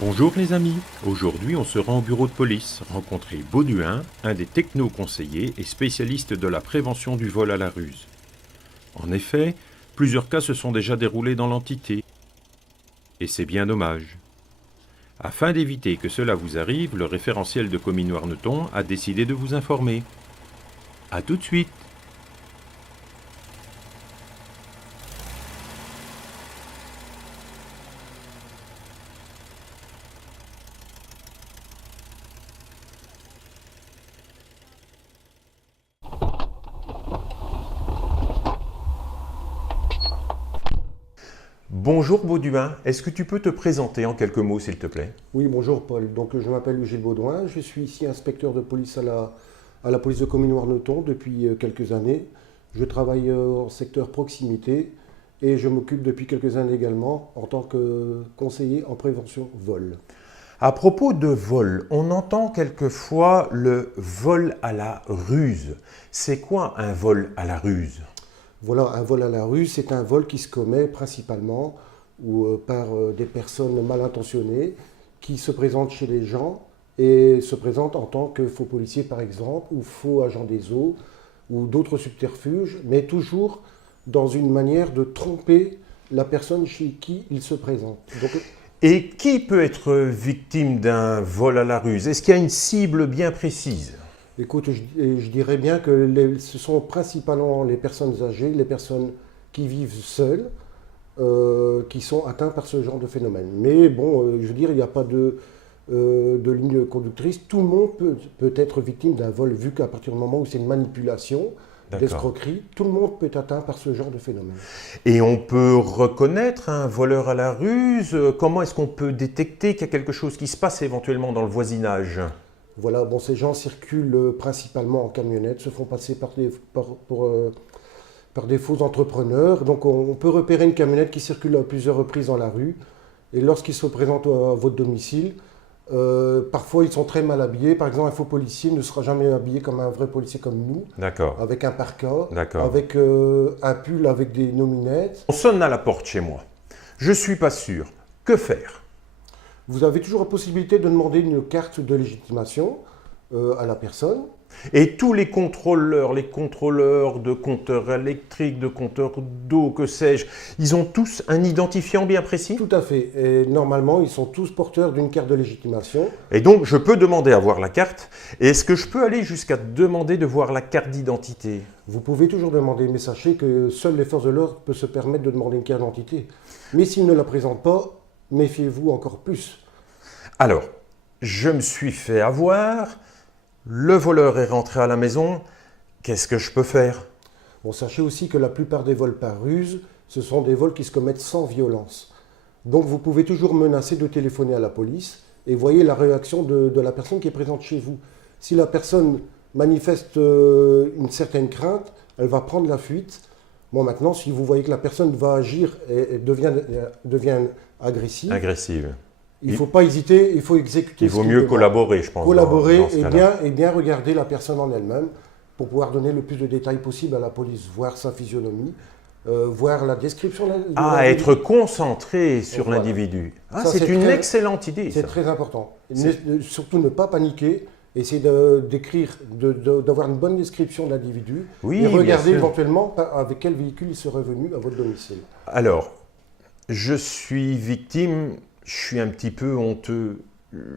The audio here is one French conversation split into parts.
Bonjour les amis, aujourd'hui on se rend au bureau de police, rencontrer Bauduin, un des techno-conseillers et spécialiste de la prévention du vol à la ruse. En effet, plusieurs cas se sont déjà déroulés dans l'entité, et c'est bien dommage. Afin d'éviter que cela vous arrive, le référentiel de Comines-Warneton a décidé de vous informer. A tout de suite. Bonjour Bauduin, est-ce que tu peux te présenter en quelques mots s'il te plaît? Oui, bonjour Paul. Donc, je m'appelle Gilles Baudouin. Je suis ici inspecteur de police à la police de Comines-Warneton depuis quelques années. Je travaille en secteur proximité et je m'occupe depuis quelques années également en tant que conseiller en prévention vol. À propos de vol, on entend quelquefois le vol à la ruse. C'est quoi un vol à la ruse? Voilà, un vol à la rue, c'est un vol qui se commet principalement par des personnes mal intentionnées qui se présentent chez les gens et se présentent en tant que faux policier par exemple, ou faux agent des eaux, ou d'autres subterfuges, mais toujours dans une manière de tromper la personne chez qui ils se présentent. Donc, Et qui peut être victime d'un vol à la ruse? Est-ce qu'il y a une cible bien précise? écoute, je dirais bien que ce sont principalement les personnes âgées, les personnes qui vivent seules, qui sont atteints par ce genre de phénomène. Mais bon, je veux dire, il n'y a pas de ligne conductrice. Tout le monde peut être victime d'un vol, vu qu'à partir du moment où c'est une manipulation, d'escroquerie, tout le monde peut être atteint par ce genre de phénomène. Et on peut reconnaître un voleur à la ruse? Comment est-ce qu'on peut détecter qu'il y a quelque chose qui se passe éventuellement dans le voisinage? Voilà, bon, ces gens circulent principalement en camionnette, se font passer par des faux entrepreneurs. Donc on peut repérer une camionnette qui circule à plusieurs reprises dans la rue. Et lorsqu'ils se présentent à votre domicile, parfois ils sont très mal habillés. Par exemple, un faux policier ne sera jamais habillé comme un vrai policier comme nous. D'accord. Avec un parka, D'accord. avec un pull avec des nominettes. On sonne à la porte chez moi. Je suis pas sûr. Que faire? Vous avez toujours la possibilité de demander une carte de légitimation à la personne. Et tous les contrôleurs de compteurs électriques, de compteurs d'eau, que sais-je, ils ont tous un identifiant bien précis? Tout à fait. Et normalement, ils sont tous porteurs d'une carte de légitimation. Et donc, je peux demander à voir la carte. Et est-ce que je peux aller jusqu'à demander de voir la carte d'identité? Vous pouvez toujours demander, mais sachez que seules les forces de l'ordre peuvent se permettre de demander une carte d'identité. Mais s'ils ne la présentent pas, méfiez-vous encore plus. Alors, je me suis fait avoir, le voleur est rentré à la maison, qu'est-ce que je peux faire? Bon, sachez aussi que la plupart des vols par ruse, ce sont des vols qui se commettent sans violence. Donc vous pouvez toujours menacer de téléphoner à la police et voyez la réaction de la personne qui est présente chez vous. Si la personne manifeste une certaine crainte, elle va prendre la fuite. Bon, maintenant, si vous voyez que la personne va agir et devient agressive, il ne faut pas hésiter, il faut exécuter. Il vaut mieux collaborer, je pense. Collaborer et bien regarder la personne en elle-même pour pouvoir donner le plus de détails possible à la police, voir sa physionomie, voir la description de l'individu. Être concentré sur l'individu. Ah, c'est une excellente idée. C'est très important. Surtout ne pas paniquer, essayer d'avoir une bonne description de l'individu et regarder éventuellement avec quel véhicule il serait venu à votre domicile. Alors, je suis victime, je suis un petit peu honteux.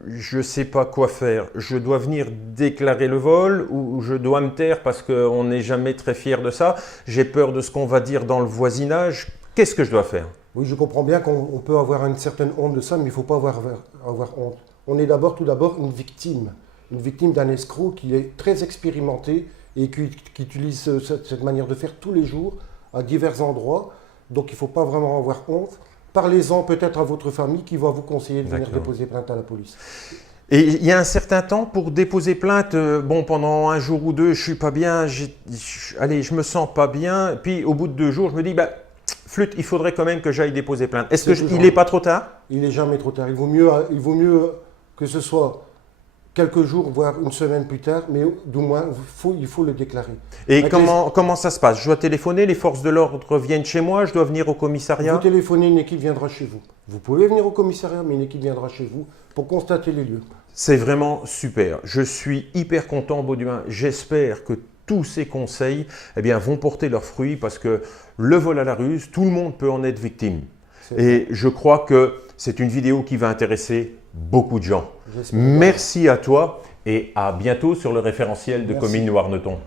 Je ne sais pas quoi faire. Je dois venir déclarer le vol ou je dois me taire parce qu'on n'est jamais très fier de ça. J'ai peur de ce qu'on va dire dans le voisinage. Qu'est-ce que je dois faire? Oui, je comprends bien qu'on peut avoir une certaine honte de ça, mais il ne faut pas avoir honte. On est tout d'abord une victime d'un escroc qui est très expérimenté et qui utilise cette manière de faire tous les jours à divers endroits. Donc il ne faut pas vraiment avoir honte. Parlez-en peut-être à votre famille qui va vous conseiller de venir déposer plainte à la police. Et il y a un certain temps pour déposer plainte, bon, pendant un jour ou deux, je suis pas bien, je me sens pas bien, puis au bout de 2 jours, je me dis, flûte, il faudrait quand même que j'aille déposer plainte. Est-ce qu'il n'est pas trop tard? Il n'est jamais trop tard. Il vaut mieux que ce soit quelques jours, voire une semaine plus tard, mais du moins, il faut le déclarer. Et Avec comment ça se passe? Je dois téléphoner, les forces de l'ordre viennent chez moi, je dois venir au commissariat? Vous téléphonez, une équipe viendra chez vous. Vous pouvez venir au commissariat, mais une équipe viendra chez vous pour constater les lieux. C'est vraiment super. Je suis hyper content, Bauduin. J'espère que tous ces conseils vont porter leurs fruits parce que le vol à la ruse, tout le monde peut en être victime. Et je crois que c'est une vidéo qui va intéresser beaucoup de gens. Merci à toi et à bientôt sur le référentiel de Comines Warneton.